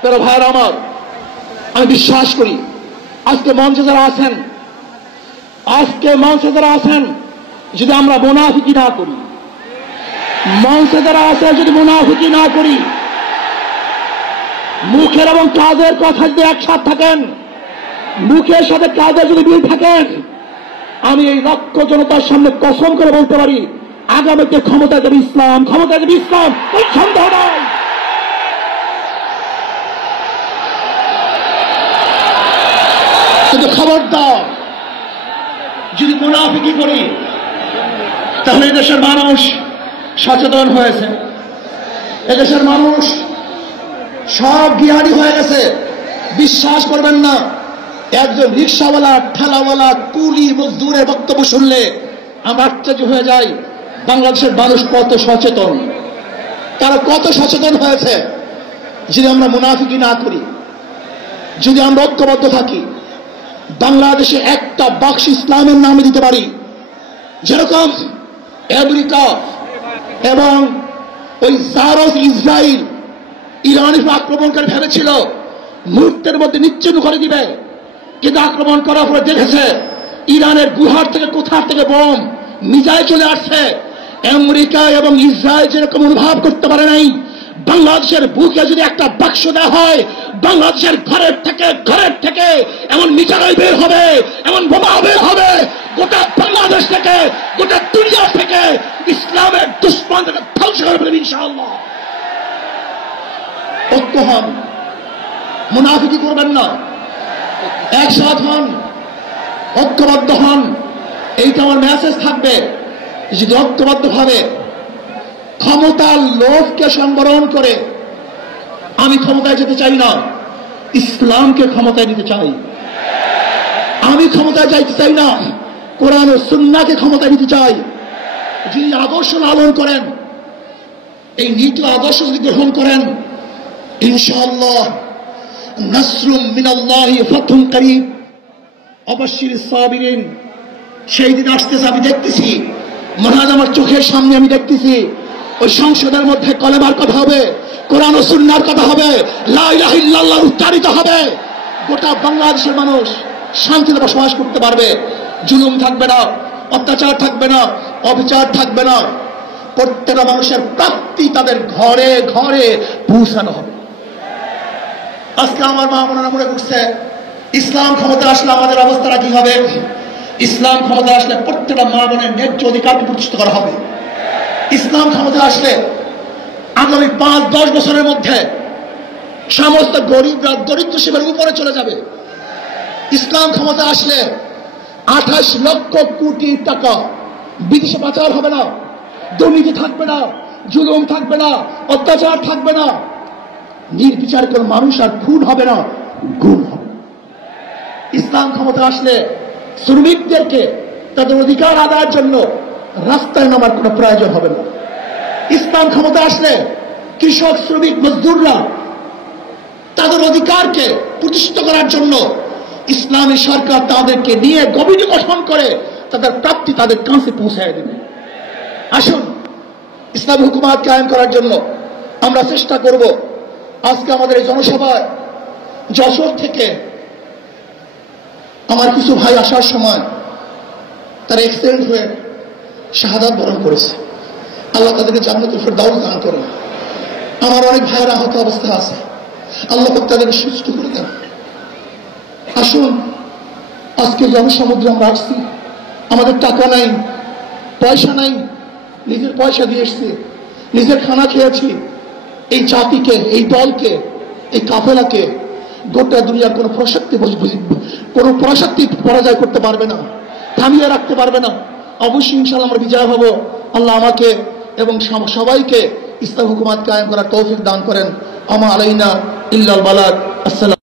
প্রিয় ভাইরা আমার, আমি বিশ্বাস করি আজকে মঞ্চে যারা আছেন যদি আমরা মুনাফিকি না করি, মঞ্চে যারা আছে যদি মুনাফিকি না করি, মুখের এবং কাজের কথা যদি একসাথে থাকেন, মুখের সাথে কাজের যদি মিল থাকেন, আমি এই লক্ষ জনতার সামনে কসম করে বলতে পারি আগামীতে ক্ষমতা দেবে ইসলাম, ক্ষমতা দেবে ইসলাম, কোনো সন্দেহ নাই। কিন্তু খবরদার যদি মুনাফিকি করি তাহলে এদেশের মানুষ সচেতন হয়েছে, এদেশের মানুষ সব জ্ঞানী হয়ে গেছে। বিশ্বাস করবেন না, একজন রিক্সাওয়ালা, ঠেলাওয়ালা, কুলি মজদুরের বক্তব্য শুনলে আমরা আশ্চর্য হয়ে যাই বাংলাদেশের মানুষ কত সচেতন, তারা কত সচেতন হয়েছে। যদি আমরা মুনাফিকি না করি, যদি আমরা ঐক্যবদ্ধ থাকি, বাংলাদেশে একটা বাক্স ইসলামের নামে দিতে পারি। যেরকম আমেরিকা এবং ওই জারস ইসরায়েল ইরানের আক্রমণকারী ভেবেছিল মুহূর্তের মধ্যে নিশ্চিহ্ন করে দিবে, কিন্তু আক্রমণ করার পরে দেখেছে ইরানের গুহার থেকে কোথার থেকে বোম মিজাইল চলে আসছে। আমেরিকা এবং ইসরায়েল যেরকম অনুভব করতে পারে নাই, বাংলাদেশের বুকে যদি একটা বাক্স দেওয়া হয়, বাংলাদেশের ঘরের থেকে এমন মিসাইল বের হবে, এমন বোমা বের হবে, গোটা বাংলাদেশ থেকে, গোটা দুনিয়া থেকে ইসলামের দুশ্মনকে ধ্বংস করে ফেলবে ইনশাআল্লাহ। ঐক্য হন, মুনাফিকি করবেন না, একসাথ হন, ঐক্যবদ্ধ হন। এইটা আমার মেসেজ থাকবে। যদি ঐক্যবদ্ধ ভাবে ক্ষমতার লোভকে সংবরণ করে, আমি ক্ষমতায় যেতে চাই না, ইসলামকে ক্ষমতায় নিতে চাই। আমি ক্ষমতায় যাইতে চাই না, কোরআন ও সুন্নাহকে ক্ষমতায় নিতে চাই। যিনি আদর্শ লালন করেন, এই নীতি আদর্শ যদি গ্রহণ করেন, ইনশাআল্লাহ নাসরুম মিনাল্লাহি ফাতহুন করিব, অবশ্যই সাবিরিন। সেই দিন আসতেছে, আমি দেখতেছি, মহাজ আমার চোখের সামনে আমি দেখতেছি। ওই সংসদের মধ্যে কলেমার কথা হবে, কোরআন ও সুন্নাহর কথা হবে, লা ইলাহা ইল্লাল্লাহ উচ্চারিত হবে। গোটা বাংলাদেশের মানুষ শান্তিতে বসবাস করতে পারবে। জুলুম থাকবে না, অত্যাচার থাকবে না, অবিচার থাকবে না। প্রত্যেকটা মানুষের প্রাপ্তি তাদের ঘরে ঘরে পৌঁছানো হবে। আজকে আমার মা বোনেরা মনে করছে ইসলাম ক্ষমতা আসলে আমাদের অবস্থাটা কি হবে। ইসলাম ক্ষমতা আসলে প্রত্যেকটা মা বোনের ন্যায্য অধিকারকে প্রতিষ্ঠিত করা হবে। ইসলাম ক্ষমতা আসলে আগামী 5-10 বছরের মধ্যে সমস্ত গরিবরা দরিদ্র সীমার উপরে চলে যাবে। ইসলাম ক্ষমতা আসলে 28 লক্ষ কোটি টাকা বিদেশে পাচার হবে না, দুর্নীতি থাকবে না, জুলুম থাকবে না, অত্যাচার থাকবে না, নির্বিচার কোনো মানুষ আর খুন হবে না, গুণ হবে। ইসলাম ক্ষমতা আসলে শ্রমিকদেরকে তাদের অধিকার আদায়ের জন্য রাস্তায় নামার কোনো প্রয়োজন হবে না। ইসলাম ক্ষমতা আসলে কৃষক, শ্রমিক, মজদুররা তাদের অধিকারকে প্রতিষ্ঠিত করার জন্য ইসলামী সরকার তাদেরকে নিয়ে কমিটি গঠন করে তাদের প্রাপ্তি তাদের কাছে পৌঁছায় দেবে। আসুন ইসলামী হুকুমত কায়েম করার জন্য আমরা চেষ্টা করব। আজকে আমাদের এই জনসভায় যশোর থেকে আমার কিছু ভাই আসার সময় তারা অ্যাক্সিডেন্ট হয়ে শাহাদাত বরণ করেছে। আল্লাহ তাদেরকে জান্নাতুল ফেরদাউস দান করেন। আমার অনেক ভাইয়ের আহত অবস্থা আছে, আল্লাহ তাদেরকে সুস্থ করে দেন। আসুন আজকে জনসমুদ্রে আমরা আসছি, আমাদের টাকা নাই, পয়সা নাই, নিজের পয়সা দিয়ে এসছি, নিজের খানা খেয়েছি। এই জাতিকে, এই দলকে, এই কাফেলাকে গোটা দুনিয়ার কোনো প্রশক্তি পরাজয় করতে পারবে না, থামিয়ে রাখতে পারবে না। অবশ্যই ইনশাআল্লাহ আমরা বিজয় হব। আল্লাহ আমাকে এবং সবাইকে ইসলাম হুকুমত কায়েম করার তৌফিক দান করেন। আমা আলাইনা ইল্লাল বালাগ। আসসালাম।